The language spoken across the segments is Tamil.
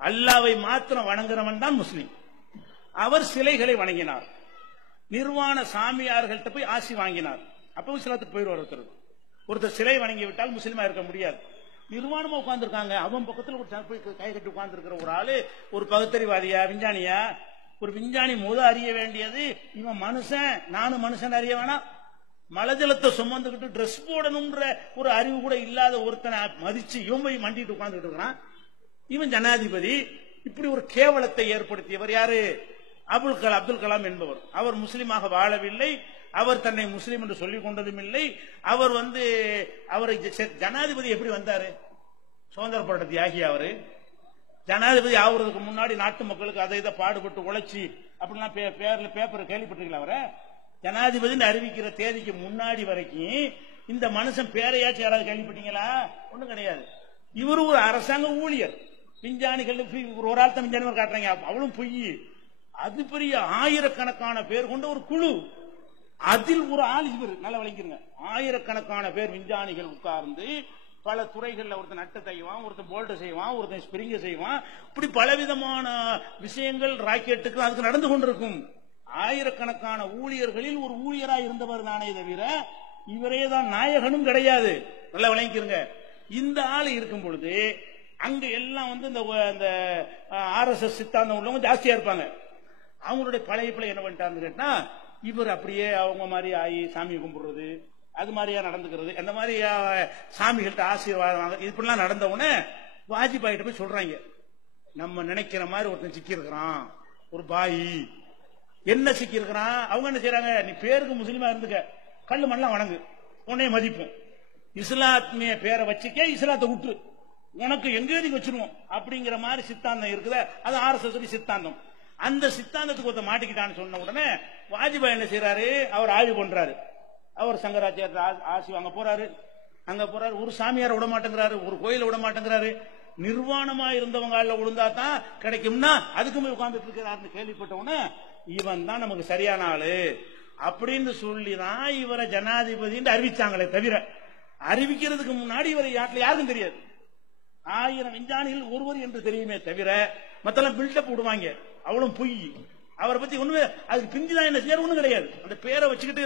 அல்லாவை மாத்திரம் வணங்குறவன் தான் முஸ்லிம். அவர் சிலைகளை வணங்கினார், நிர்வாண சாமியார்கள்ட்ட போய் ஆசி வாங்கினார். அப்பவும் இஸ்லாத்துக்கு போயிடுவார். ஒருத்தர் சிலை வணங்கி விட்டால் முஸ்லிமா இருக்க முடியாது. நிர்வாணமா உட்கார்ந்துருக்காங்க, அவன் பக்கத்தில் ஒரு கை கட்டி உட்கார்ந்து இருக்கிற ஒரு ஆளு ஒரு பகுத்தறிவாதியா விஞ்ஞானியா? ஒரு விஞ்ஞானி அறிய வேண்டியது இவன் மனுஷன், நானும் மனுஷன் அறிய வேணாம். மலஜலத்தை சுமந்துக்கிட்டு ட்ரெஸ் போடணும்ன்ற ஒரு அறிவு கூட இல்லாத ஒருத்தனை மதிச்சு இவன் போய் மண்டிட்டு உட்கார்ந்துட்டு இருக்கிறான். இவன் ஜனாதிபதி. இப்படி ஒரு கேவலத்தை ஏற்படுத்தியவர் யாரு? அப்துல் கலாம் என்பவர். அவர் முஸ்லீமாக வாழவில்லை, அவர் தன்னை முஸ்லீம் என்று சொல்லிக் கொண்டதும் இல்லை. அவர் அவரை ஜனாதிபதி எப்படி வந்தாரு? சுதந்திர போராட்ட தியாகி. அவரு ஜனாதிபதி ஆகுறதுக்கு முன்னாடி நாட்டு மக்களுக்கு அதை இதை பாடுபட்டு உழைச்சி அப்படிலாம் பேப்பர் கேள்விப்பட்டிருக்கீங்களா? அவரை ஜனாதிபதி அறிவிக்கிற தேதிக்கு முன்னாடி வரைக்கும் இந்த மனுஷன் பேரையாச்சும் யாராவது கேள்விப்பட்டீங்களா? ஒண்ணும் கிடையாது. இவரு ஒரு அரசாங்க ஊழியர். விஞ்ஞானிகள் ஒரு ஆள் தான் விஞ்ஞானி காட்டுறாங்க, அவளும் பொய். அது பெரிய ஆயிரக்கணக்கான பேர் கொண்ட ஒரு குழு, அதில் ஒரு ஆள் இவர். நல்லா விளங்கிருங்க. ஆயிரக்கணக்கான பேர் விஞ்ஞானிகள் உட்கார்ந்து பல துறைகள்ல ஒருத்தன் நட்டு செய்வான், ஒருத்தன் போல்ட் செய்வான், ஒருத்தன் ஸ்பிரிங்க செய்வான். இப்படி பலவிதமான விஷயங்கள் ராக்கெட்டுக்கு அதுக்கு நடந்து கொண்டிருக்கும். ஆயிரக்கணக்கான ஊழியர்களில் ஒரு ஊழியராக இருந்தவர் தானே தவிர இவரே தான் நாயகனும் கிடையாது. நல்லா விளங்கிருங்க. இந்த ஆள் இருக்கும் பொழுது அங்க எல்லாம் இந்த RSS சித்தாந்தம் உள்ளவங்க ஜாஸ்தியா இருப்பாங்க. அவங்களுடைய பழைய பிள்ளை என்ன பண்ணிட்டாருன்னு கேட்டா, இவர் அப்படியே அவங்க மாதிரி ஆகி சாமி கும்பிடுறது, அது மாதிரியா நடந்துக்கிறது, அந்த மாதிரி சாமிகள்கிட்ட ஆசீர்வாதம் இப்படிலாம் நடந்த உடனே வாஜ்பாயிட்ட போய் சொல்றாங்க, நம்ம நினைக்கிற மாதிரி ஒருத்தன் சிக்கி இருக்கிறான், ஒரு பாயி. என்ன சிக்கி இருக்கிறான்? அவங்க என்ன செய்யறாங்க, நீ பேருக்கு முஸ்லீமா இருந்துக்க, கல்லு மண்ணெல்லாம் வணங்கு, உன்னைய மதிப்போம், இஸ்லாத்மிய பேரை வச்சுக்க, இஸ்லாத்தை விட்டு உனக்கு எங்க நீ வச்சிருவோம் அப்படிங்கிற மாதிரி சித்தாந்தம் இருக்குது. அது RSS சித்தாந்தம். அந்த சித்தாந்தத்துக்கு ஒருத்த மாட்டிக்கிட்டான்னு சொன்ன உடனே வாஜ்பாய் என்ன செய்யறாரு, அவர் ஆய்வு பண்றாரு. அவர் சங்கராச்சாரிய ஆசி வாங்க போறாரு. அங்க போறாரு, ஒரு சாமியார விட மாட்டேங்கிறாரு, ஒரு கோயில விட மாட்டேங்கிறாரு. நிர்வாணமா இருந்தவங்க விழுந்தா தான் கிடைக்கும்னா அதுக்குமே உட்கார்ந்துட்டு இருக்கிறாருன்னு கேள்விப்பட்டவன இவன் தான் நமக்கு சரியான ஆளு அப்படின்னு சொல்லிதான் இவரை ஜனாதிபதி அறிவிச்சாங்களே தவிர, அறிவிக்கிறதுக்கு முன்னாடி இவரை யாருக்கும் தெரியாது. 1000 விஞ்ஞானிகள் ஒருவர் என்று தெரியுமே தவிர மத்தெல்லாம் பில்டப் விடுவாங்க, அவளும் பொய். அவரை பத்தி ஒண்ணுமே அதுக்கு பிஞ்சுதான் என்ன செய்ய ஒண்ணும் கிடையாது. அந்த பேரை வச்சுக்கிட்டு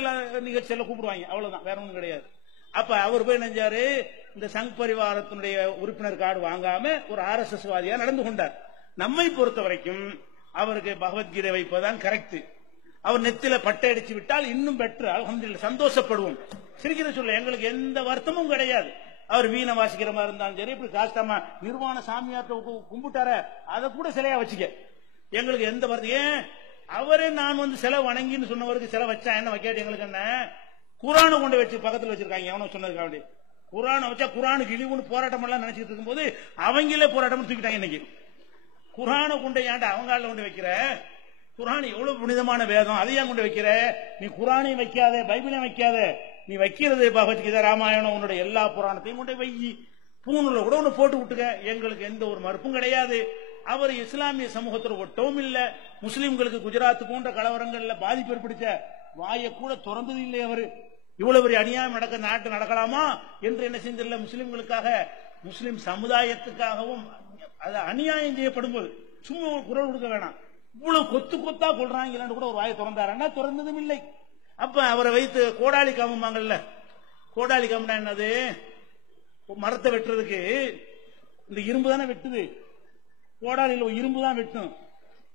நிகழ்ச்சியில கூப்பிடுவாங்க, அவ்வளவுதான், வேற ஒண்ணும் கிடையாது. அப்ப அவர் போய் நினைச்சாரு, இந்த சங் பரிவாரத்தினுடைய உறுப்பினர் கார்டு வாங்காம ஒரு RSS வாதியா நடந்து கொண்டார். நம்மை பொறுத்த வரைக்கும் அவருக்கு பகவத்கீதை வைப்பதான் கரெக்ட். அவர் நெத்தில பட்டை அடிச்சு விட்டால் இன்னும் பெட்டர், அல்ஹம்துலில்லாஹ், சந்தோஷப்படுவோம். சிரிக்கிற சொல்ல எங்களுக்கு எந்த வருத்தமும் கிடையாது. அவர் வீணை வாசிக்கிற மாதிரி இருந்தாலும் சரி, இப்படி காஸ்டமா நிர்வாண சாமியார்ட்ட கும்பிட்டார அதை கூட சிலையா வச்சுக்க, எங்களுக்கு எந்த வருத்தம். ஏன் அவரே நான் சிலை வணங்கின்னு சொன்னவருக்கு சிலை வச்சா என்ன, வைக்காது எங்களுக்கு என்ன? குரானை கொண்டு வச்சு பக்கத்தில் வச்சிருக்காங்க, எவனோ சொன்னதுக்காக குரானை வச்சா குரானுக்கு இழிவுன்னு போராட்டம் எல்லாம் நினைச்சிட்டு இருக்கும் போது அவங்களே போராட்டம் தூக்கிட்டாங்க. இன்னைக்கு குரானை கொண்டு ஏன்டா அவங்க கொண்டு வைக்கிற? குரான் எவ்வளவு புனிதமான வேதம், அதை ஏன் கொண்டு வைக்கிற? நீ குரானையும் வைக்காத, பைபிளையும் வைக்காத, நீ வைக்கிறது பகவத்கீதை, ராமாயணம், உன்னுடைய எல்லா புராணத்தையும் கொண்டு வை, பூணுல கூட ஒண்ணு போட்டு விட்டுக்க, எங்களுக்கு எந்த ஒரு மறுப்பும் கிடையாது. அவர் இஸ்லாமிய சமூகத்தில் ஒட்டவும் இல்ல. முஸ்லிம்களுக்கு குஜராத் போன்ற கலவரங்கள்ல பாதிப்பு ஏற்படுத்த வாயை கூட திறந்தது இல்லை. அவர் இவ்வளவு பெரிய அநியாயம் நாட்டு நடக்கலாமா என்று என்ன செஞ்சிடல. முஸ்லிம்களுக்காக, முஸ்லிம் சமுதாயத்துக்காகவும் அது அநியாயம் செய்யப்படும் போது சும்மா குரல் கொடுக்க வேணாம். இவ்வளவு கொத்து கொத்தா கொள்றாங்க கூட ஒரு வாயை திறந்தாருன்னா திறந்ததும் இல்லை. அப்ப அவரை வைத்து கோடாலி காமமாங்கல்ல, கோடாலி காமனா என்னது? மரத்தை வெட்டுறதுக்கு இந்த இரும்பு தானே வெட்டுது, கோடாலியில் இரும்பு தான் வெட்டும்.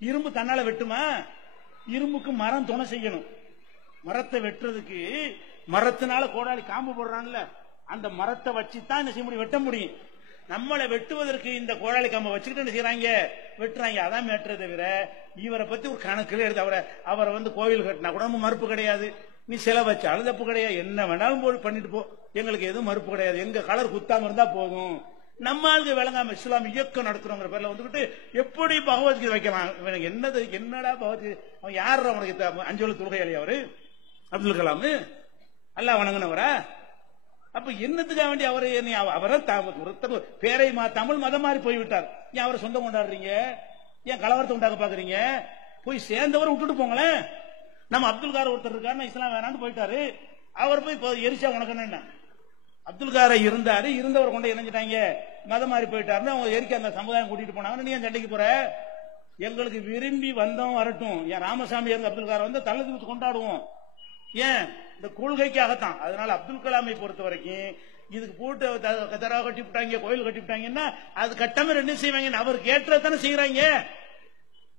இரும்பு தன்னால வெட்டுமா? இரும்புக்கு மரம் துணை செய்யணும். மரத்தை வெட்டுறதுக்கு மரத்தினால கோடாலி காம்பு போடுறான்ல, அந்த மரத்தை வச்சுதான் என்ன செய்ய முடியும், வெட்ட முடியும். நம்மளை வெட்டுவதற்கு இந்த கோடாலி காம்பை வச்சுக்கிட்டு என்ன செய்யறாங்க, வெட்டுறாங்க. அதான் வெட்டுறதை தவிர இவரை பத்தி ஒரு கணக்கில் எடுத்து அவரை கோவில் கட்டினா கூட நம்ம மறுப்பு கிடையாது. நீ சிலை வச்சாலும் தப்பு கிடையாது, என்ன வேணாலும் பண்ணிட்டு போ, எங்களுக்கு எதுவும் மறுப்பு கிடையாது. எங்க கலர் குத்தாம இருந்தா போதும். நம்ம ஆளுக்கு விளங்காம இஸ்லாம் இயக்கம் நடத்துறோங்கிற பேர்ல வந்துகிட்டு எப்படி பகவத்கீதை வைக்கலாம்? என்னடா பகவத்கீதை? அவன் யார் அவனுக்கு 5 தொழுகையாளி? அவரு அப்துல் கலாம் அல்லாஹ் வணங்கினவரா? அப்ப என்னத்துக்காக வேண்டி அவரை பேரை தமிழ் மதம் மாறி போய்விட்டார். ஏன் அவரை சொந்தம் கொண்டாடுறீங்க? ஏன் கலவரத்தை உண்டாக்க பாக்குறீங்க? போய் சேர்ந்தவரை விட்டுட்டு போங்களேன். நம்ம அப்துல் கார் ஒருத்தர் இருக்காரு, இஸ்லாம் வேணான்னு போயிட்டாரு. அவர் போய் எரிச்சா உனக்கு என்ன? அப்துல் காரை இருந்தவர் கொண்டு இணைஞ்சிட்டாங்க, மதம் மாறி போயிட்டாருன்னு அவங்க எரிக்க அந்த சமுதாயம் கூட்டிட்டு போனாங்க. நீ ஏன் சண்டைக்கு போற? எங்களுக்கு விரும்பி வந்தோம் வரட்டும். ஏன் ராமசாமி இருந்து அப்துல் காரை வந்து தலை தூக்கி கொண்டாடுவோம். ஏன்? இந்த கொள்கைக்காகத்தான். அதனால அப்துல் கலாமை பொறுத்த வரைக்கும் இதுக்கு போட்டு கதரா கட்டி விட்டாங்க, கோயில் கட்டி விட்டாங்கன்னா அது கட்டமே ரெண்டு செய்வாங்க. அவருக்கு ஏற்றதானே செய்யறாங்க.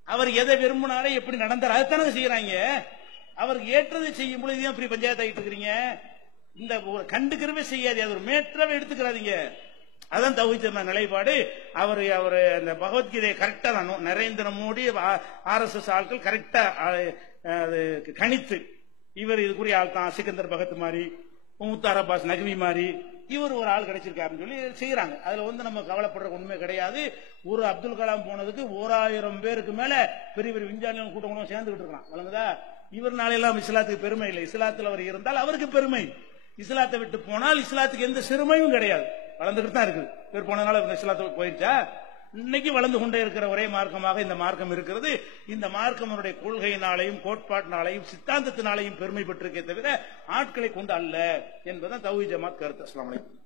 அவர் எதை விரும்பினாரே எப்படி நடந்தார் அதுதானே செய்யறாங்க. அவருக்கு ஏற்றதை செய்யும் பொழுது அப்படி பஞ்சாயத்து ஆகிட்டு இருக்கிறீங்க. இந்த கண்டுக்கிறவே செய்யாது, அது ஒரு மேற்றாவே எடுத்துக்கிறாதீங்க. அதான் தௌஹீத் நிலைப்பாடு. அவர் அந்த பகவத்கீதையை கரெக்டா தான் நரேந்திர மோடி RSS ஆட்கள் கரெக்டா கணித்து இவர் இதுக்குரிய ஆள் தான், சிக்கந்தர் பகத் மாதிரி, முக்தார் அப்பாஸ் நக்வி மாதிரி இவர் ஒரு ஆள் கிடைச்சிருக்காருன்னு சொல்லி செய்யறாங்க. அதுல வந்து நம்ம கவலைப்படுற உண்மை கிடையாது. ஒரு அப்துல் கலாம் போனதுக்கு 1000 பேருக்கு மேல பெரிய பெரிய விஞ்ஞானிகள் கூட்டம் சேர்ந்துகிட்டு இருக்கான். வழங்குதா? இவர் நாளையெல்லாம் இஸ்லாத்துக்கு பெருமை இல்லை. இஸ்லாத்தில் அவர் இருந்தால் அவருக்கு பெருமை. இஸ்லாத்தை விட்டு போனால் இஸ்லாத்துக்கு எந்த சிறுமையும் கிடையாது. வளர்ந்துகிட்டு தான் இருக்குது. இவர் போனதுனால இஸ்லாத்துக்கு போயிடுச்சா? இன்னைக்கு வளர்ந்து கொண்டே இருக்கிற ஒரே மார்க்கமாக இந்த மார்க்கம் இருக்கிறது. இந்த மார்க்கம் அவருடைய கொள்கையினாலையும் கோட்பாட்டினாலையும் சித்தாந்தத்தினாலையும் பெருமை பெற்றிருக்கே தவிர ஆட்களை கொண்டு அல்ல என்பதுதான் தௌஹீத் ஜமாத் கருத்து. அஸ்ஸலாமு அலைக்கும்.